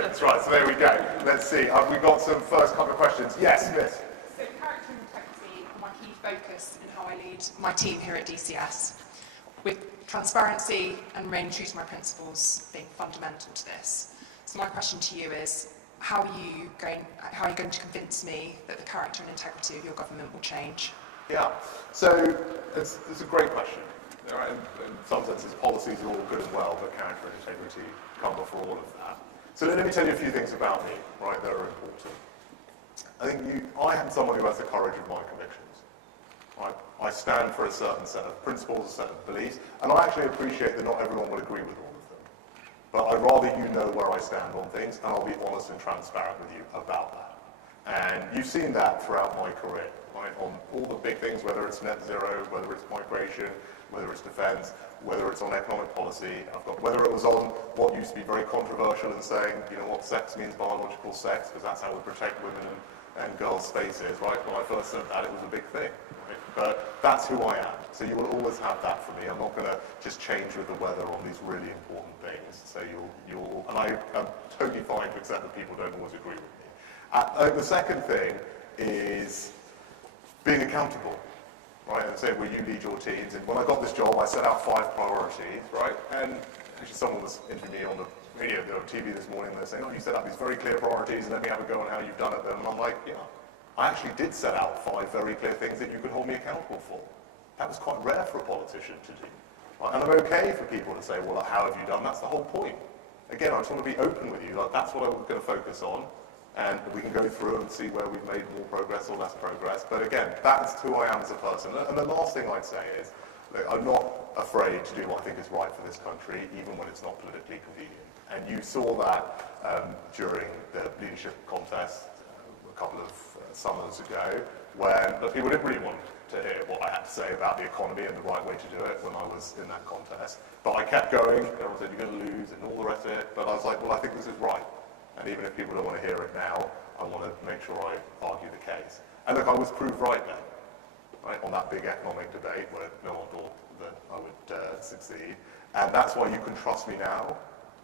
questions. Right, so there we go. Let's see. We've got some first couple of questions. Yes, Miss. So character and integrity are my key focus in how I lead my team here at DCS, with transparency and remaining true to my principles being fundamental to this. So my question to you is, how are you going to convince me that the character and integrity of your government will change? Yeah, so it's a great question. Right? In some senses, policies are all good and well, but character and integrity come before all of that. So let me tell you a few things about me, right, that are important. I am someone who has the courage of my convictions. Right? I stand for a certain set of principles, a set of beliefs, and I actually appreciate that not everyone will agree with all of them. But I'd rather you know where I stand on things, and I'll be honest and transparent with you about that. And you've seen that throughout my career, right? On all the big things, whether it's net zero, whether it's migration, whether it's defence, whether it's on economic policy, whether it was on what used to be very controversial and saying, you know what, sex means biological sex, because that's how we protect women and girls' spaces, right? When I first said that, it was a big thing. Right? But that's who I am. So you will always have that for me. I'm not going to just change with the weather on these really important things. So and I'm totally fine to accept that people don't always agree with me. The second thing is being accountable. Right, and say, will you lead your teams? And when I got this job, I set out 5 priorities, right? And actually someone was interviewing me on the radio, on TV this morning, and they're saying, oh, you set out these very clear priorities, and let me have a go on how you've done it then. And I'm like, yeah, I actually did set out 5 very clear things that you could hold me accountable for. That was quite rare for a politician to do. Right? And I'm okay for people to say, well, how have you done? That's the whole point. Again, I just want to be open with you. Like, that's what I'm going to focus on. And we can go through and see where we've made more progress or less progress. But again, that's who I am as a person. And the last thing I'd say is, look, I'm not afraid to do what I think is right for this country, even when it's not politically convenient. And you saw that during the leadership contest a couple of summers ago, when people didn't really want to hear what I had to say about the economy and the right way to do it when I was in that contest. But I kept going. Everyone said, you're going to lose, and all the rest of it. But I was like, well, I think this is right. And even if people don't want to hear it now, I want to make sure I argue the case. And look, I was proved right then, right, on that big economic debate where no one thought that I would succeed. And that's why you can trust me now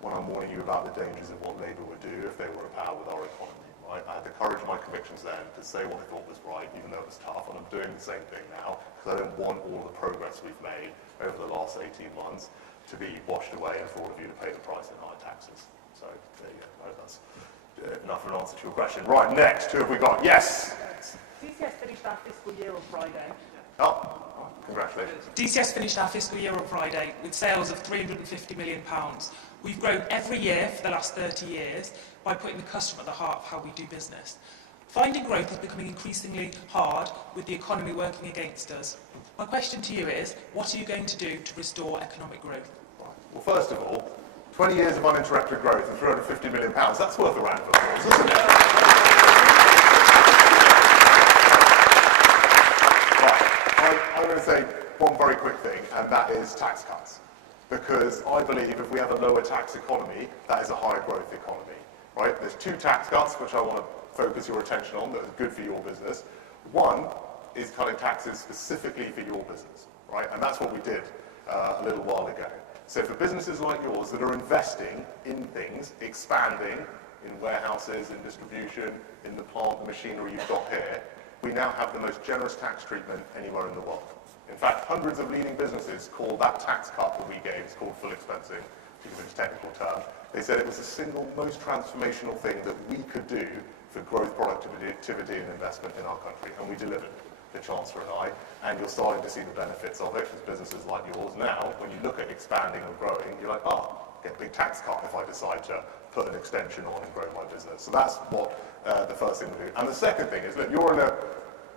when I'm warning you about the dangers of what Labour would do if they were in power with our economy. Right? I had the courage of my convictions then to say what I thought was right, even though it was tough. And I'm doing the same thing now, because I don't want all the progress we've made over the last 18 months to be washed away and for all of you to pay the price in higher taxes. So there you go. I hope that's enough of an answer to your question. Right, next, who have we got? Yes? DCS finished our fiscal year on Friday. Oh, congratulations. DCS finished our fiscal year on Friday with sales of £350 million. We've grown every year for the last 30 years by putting the customer at the heart of how we do business. Finding growth is becoming increasingly hard with the economy working against us. My question to you is, what are you going to do to restore economic growth? Right. Well, first of all, 20 years of uninterrupted growth and £350 million, that's worth a round of applause, isn't it? Right, I'm going to say one very quick thing, and that is tax cuts. Because I believe if we have a lower tax economy, that is a higher growth economy. Right? There's 2 tax cuts, which I want to focus your attention on, that are good for your business. One is cutting taxes specifically for your business. Right? And that's what we did a little while ago. So for businesses like yours that are investing in things, expanding in warehouses, in distribution, in the plant, the machinery you've got here, we now have the most generous tax treatment anywhere in the world. In fact, hundreds of leading businesses call that tax cut that we gave, it's called full expensing, to use a technical term. They said it was the single most transformational thing that we could do for growth, productivity and investment in our country, and we delivered. The Chancellor and I, and you're starting to see the benefits of it as businesses like yours. Now, when you look at expanding or growing, you're like, oh, get a big tax cut if I decide to put an extension on and grow my business. So that's what the first thing we do. And the second thing is that you're in a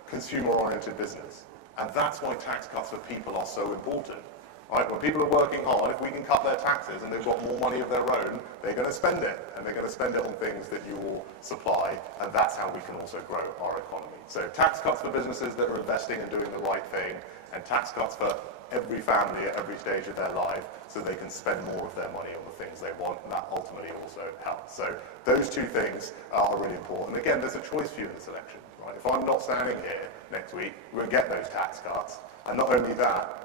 consumer-oriented business, and that's why tax cuts for people are so important. Right? When people are working hard, if we can cut their taxes and they've got more money of their own, they're going to spend it. And they're going to spend it on things that you will supply, and that's how we can also grow our economy. So tax cuts for businesses that are investing and doing the right thing, and tax cuts for every family at every stage of their life so they can spend more of their money on the things they want, and that ultimately also helps. So those 2 things are really important. Again, there's a choice for you in this election. Right? If I'm not standing here next week, we won't get those tax cuts. And not only that,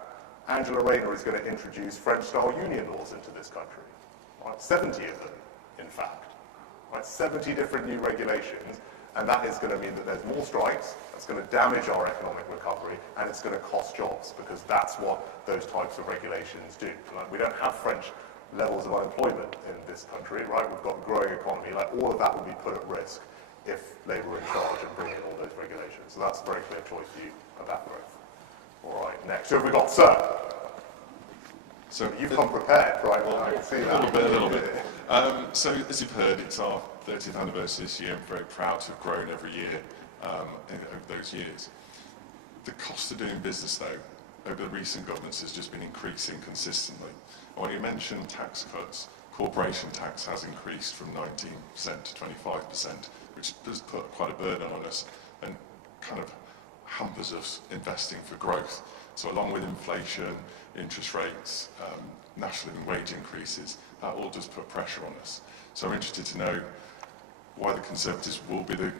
Angela Rayner is going to introduce French-style union laws into this country. Right? 70 of them, in fact. right? 70 different new regulations, and that is going to mean that there's more strikes, that's going to damage our economic recovery, and it's going to cost jobs, because that's what those types of regulations do. Like, we don't have French levels of unemployment in this country, right? We've got a growing economy. Like, all of that would be put at risk if Labour were in charge and bring in all those regulations. So that's a very clear choice view of that growth. All right, next. Who have we got? Sir? So you've come prepared, right? Well, I can see that. A little bit. So as you've heard, it's our 30th anniversary this year. I'm very proud to have grown every year over those years. The cost of doing business, though, over the recent governments has just been increasing consistently. And when you mention tax cuts, corporation tax has increased from 19% to 25%, which does put quite a burden on us and kind of hampers us investing for growth. So along with inflation, interest rates, national living wage increases, that all does put pressure on us. So I'm interested to know why the Conservatives will be the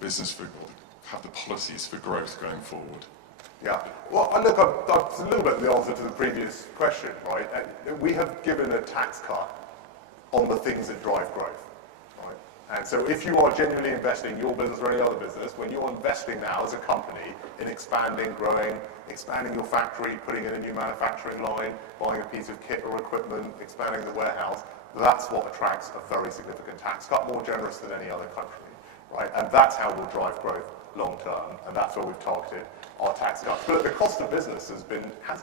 business for, or have the policies for growth going forward. Yeah. Well, look, that's a little bit the answer to the previous question, right? We have given a tax cut on the things that drive growth, right? And so if you are genuinely investing in your business or any other business, when you're investing now as a company in expanding, growing, expanding your factory, putting in a new manufacturing line, buying a piece of kit or equipment, expanding the warehouse, that's what attracts a very significant tax cut, more generous than any other country, right? And that's how we'll drive growth long term, and that's where we've targeted our tax cuts. But the cost of business has been high,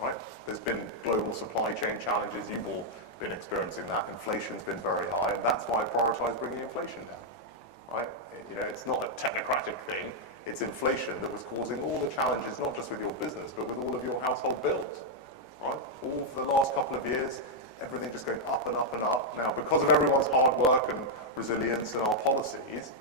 right? There's been global supply chain challenges. You've all been experiencing that. Inflation's been very high, and that's why I prioritise bringing inflation down, right? You know, it's not a technocratic thing. It's inflation that was causing all the challenges, not just with your business, but with all of your household bills, right? All for the last couple of years, everything just going up and up and up. Now, because of everyone's hard work and resilience and our policies,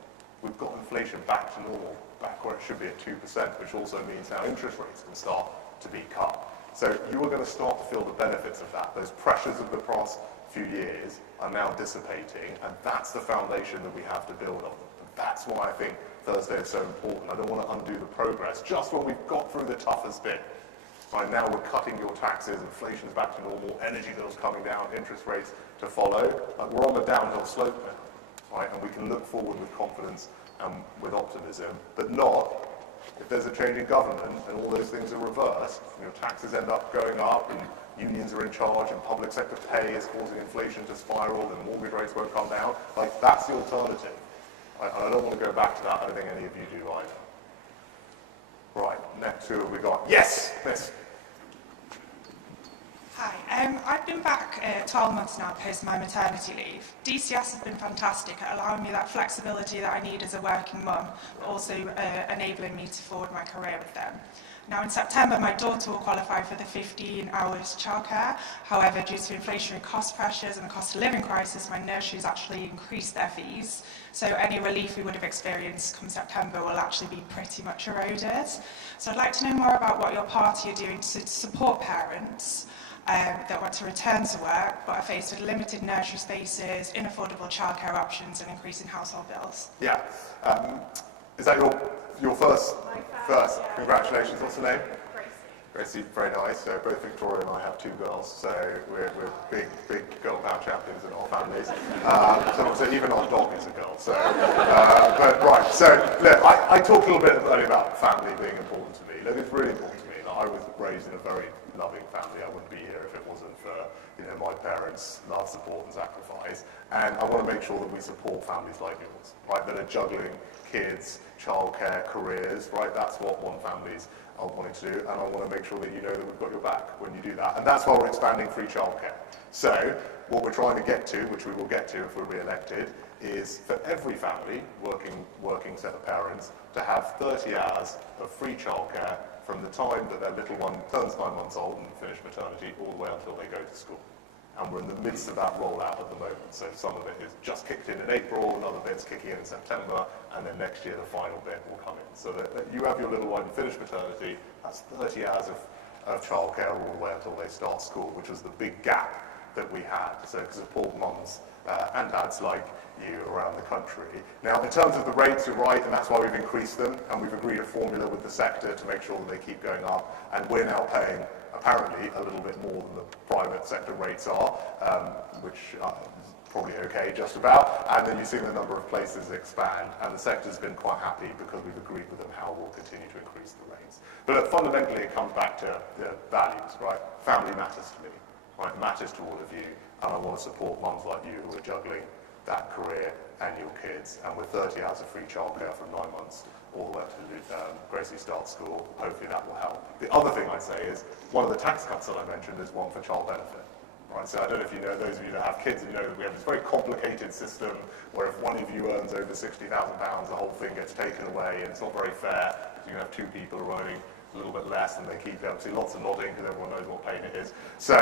we've got inflation back to normal, back where it should be at 2%, which also means now interest rates can start to be cut. So you are going to start to feel the benefits of that. Those pressures of the past few years are now dissipating, and that's the foundation that we have to build on. And that's why I think Thursday is so important. I don't want to undo the progress just when we've got through the toughest bit. Right now we're cutting your taxes, inflation's back to normal, energy bills coming down, interest rates to follow. Like, we're on the downhill slope now, right? And we can look forward with confidence and with optimism, but not if there's a change in government and all those things are reversed. You know, taxes end up going up and unions are in charge and public sector pay is causing inflation to spiral and mortgage rates won't come down. Like, that's the alternative. I don't want to go back to that. I don't think any of you do either. Right, next, who have we got? Yes, Miss. Hi, I've been back 12 months now post my maternity leave. DCS has been fantastic at allowing me that flexibility that I need as a working mum, but also enabling me to forward my career with them. Now in September, my daughter will qualify for the 15 hours childcare. However, due to inflationary cost pressures and the cost of living crisis, my nurseries actually increased their fees. So any relief we would have experienced come September will actually be pretty much eroded. So I'd like to know more about what your party are doing to support parents that want to return to work but are faced with limited nursery spaces, inaffordable childcare options and increasing household bills. Yeah. Is that your first? First. Yeah. Congratulations. What's the name? Gracie. Very nice. So both Victoria and I have two girls, so we're big girl power champions in our families. So even our dog is a girl. So, but right. So look, I talked a little bit earlier about family being important to me. Look, it's really important to me. I was raised in a very loving family. I wouldn't be here if it wasn't for, you know, my parents' love, support and sacrifice. And I want to make sure that we support families like yours, right, that are juggling kids, childcare, careers, right? That's what One Families are wanting to do, and I want to make sure that you know that we've got your back when you do that. And that's why we're expanding free childcare. So what we're trying to get to, which we will get to if we're re-elected, is for every family, working set of parents, to have 30 hours of free childcare from the time that their little one turns 9 months old and finishes maternity all the way until they go to school. And we're in the midst of that rollout at the moment. So some of it is just kicked in April, another bit's kicking in September, and then next year the final bit will come in. So that you have your little one finish maternity, that's 30 hours of childcare all the way until they start school, which was the big gap that we had. So to support mums and dads like you around the country. Now, in terms of the rates, you're right, and that's why we've increased them, and we've agreed a formula with the sector to make sure that they keep going up, and we're now paying apparently a little bit more than the private sector rates are, which probably okay, just about, and then you've seen the number of places expand, and the sector's been quite happy because we've agreed with them how we'll continue to increase the rates. But look, fundamentally, it comes back to the values, right? Family matters to me, right? Matters to all of you, and I want to support mums like you who are juggling that career and your kids, and with 30 hours of free childcare from 9 months all the way up to Gracie starts school, hopefully that will help. The other thing I'd say is, one of the tax cuts that I mentioned is one for child benefit. Right, so I don't know if you know, those of you that have kids, you know that we have this very complicated system where if one of you earns over £60,000, the whole thing gets taken away, and it's not very fair. You can have two people who are earning a little bit less and they keep it. See lots of nodding because everyone knows what pain it is. So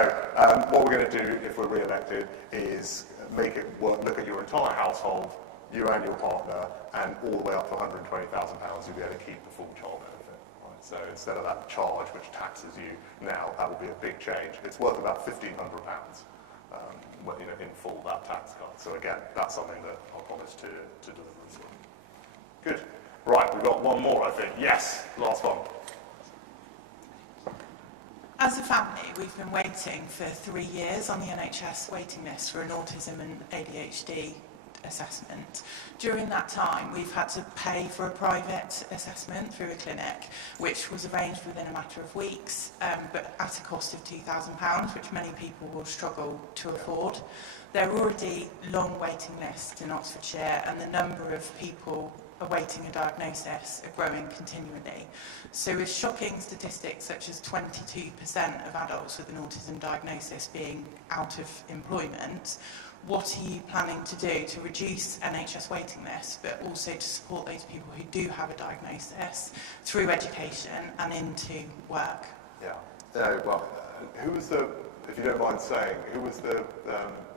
what we're going to do if we're re-elected is make it work, look at your entire household, you and your partner, and all the way up to £120,000, you'll be able to keep the full child benefit. Right? So instead of that charge which taxes you now, that will be a big change. It's worth about £1,500, in full, that tax cut. So again, that's something that I promise to deliver as well. Good. Right, we've got one more, I think. Yes, last one. As a family, we've been waiting for 3 years on the NHS waiting list for an autism and ADHD assessment. During that time, we've had to pay for a private assessment through a clinic, which was arranged within a matter of weeks, but at a cost of £2,000, which many people will struggle to afford. There are already long waiting lists in Oxfordshire, and the number of people awaiting a diagnosis are growing continually. So with shocking statistics such as 22% of adults with an autism diagnosis being out of employment, what are you planning to do to reduce NHS waiting lists, but also to support those people who do have a diagnosis through education and into work? Yeah. Well, who was the, if you don't mind saying, who was the,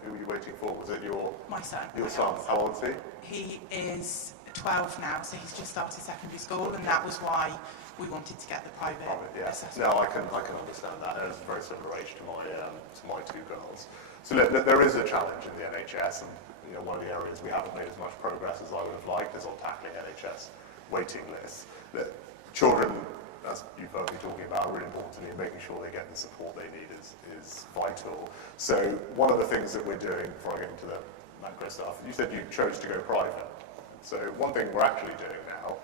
who were you waiting for? Was it my son? Your son. How old is he? He is 12 now, so he's just started secondary school, and that was why we wanted to get the private assessment. No, I can understand that. And it's a very similar age to my two girls. So look, there is a challenge in the NHS, and one of the areas we haven't made as much progress as I would have liked is on tackling NHS waiting lists. Children, as you've heard me talking about, are really important to me, and making sure they get the support they need is vital. So one of the things that we're doing, before I get into the macro stuff, you said you chose to go private. So one thing we're actually doing now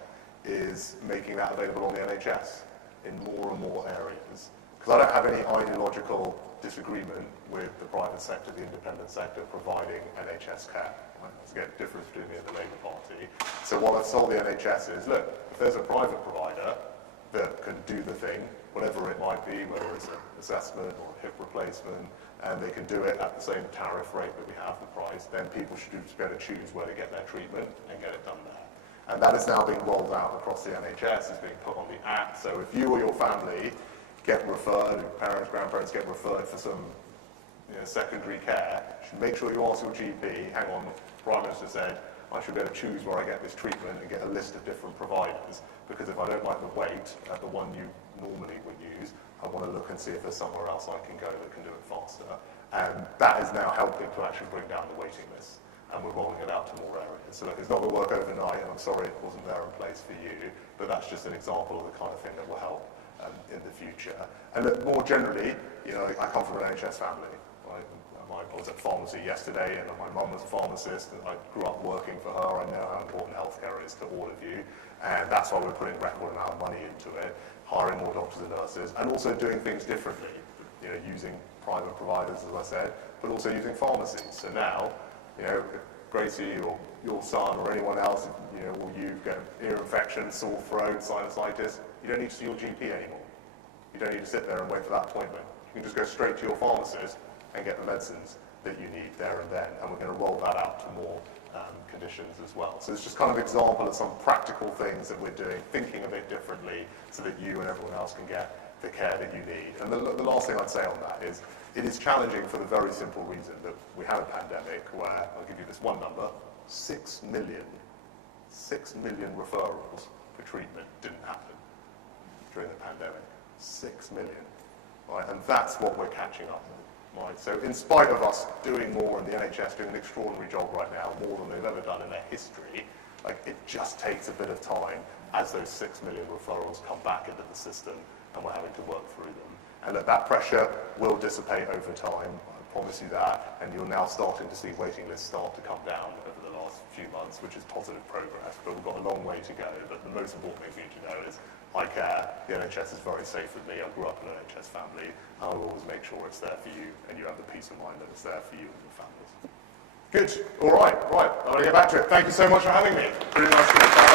is making that available on the NHS in more and more areas. Because I don't have any ideological disagreement with the private sector, the independent sector, providing NHS care. Right? There's a difference between me and the Labour Party. So what I've told the NHS is, look, if there's a private provider that can do the thing, whatever it might be, whether it's an assessment or a hip replacement, and they can do it at the same tariff rate that we have, the price, then people should just be able to choose where to get their treatment and get it done there. And that is now being rolled out across the NHS, it's being put on the app. So if you or your family get referred, parents, grandparents get referred for some secondary care, you should make sure you ask your GP, hang on, the Prime Minister said, I should be able to choose where I get this treatment and get a list of different providers, because if I don't like the wait at the one you normally would use, I want to look and see if there's somewhere else I can go that can do it faster. And that is now helping to actually bring down the waiting list, and we're rolling it out to more areas. So look, it's not going to work overnight, and I'm sorry it wasn't there in place for you, but that's just an example of the kind of thing that will help in the future. And look, more generally, I come from an NHS family. I was at pharmacy yesterday, and my mum was a pharmacist, and I grew up working for her. I know how important healthcare is to all of you, and that's why we're putting a record amount of money into it, hiring more doctors and nurses, and also doing things differently, using private providers, as I said, but also using pharmacies. So now, if Gracie or your son or anyone else, or you get ear infection, sore throat, sinusitis, you don't need to see your GP anymore. You don't need to sit there and wait for that appointment. You can just go straight to your pharmacist and get the medicines that you need there and then, and we're going to roll that out to more conditions as well. So it's just kind of an example of some practical things that we're doing, thinking a bit differently so that you and everyone else can get the care that you need. And the last thing I'd say on that is, it is challenging for the very simple reason that we had a pandemic where, I'll give you this one number, 6 million referrals for treatment didn't happen during the pandemic. 6 million, right? And that's what we're catching up with. Right. So in spite of us doing more, and the NHS doing an extraordinary job right now, more than they've ever done in their history, it just takes a bit of time as those 6 million referrals come back into the system, and we're having to work through them. And that pressure will dissipate over time. promise you that. And you're now starting to see waiting lists start to come down over the last few months, which is positive progress, but we've got a long way to go. But the most important thing for you to know is I care, the NHS is very safe with me, I grew up in an NHS family, and I will always make sure it's there for you, and you have the peace of mind that it's there for you and your families. Good, all right, I'm going to get back to it. Thank you so much for having me. Really nice to meet you.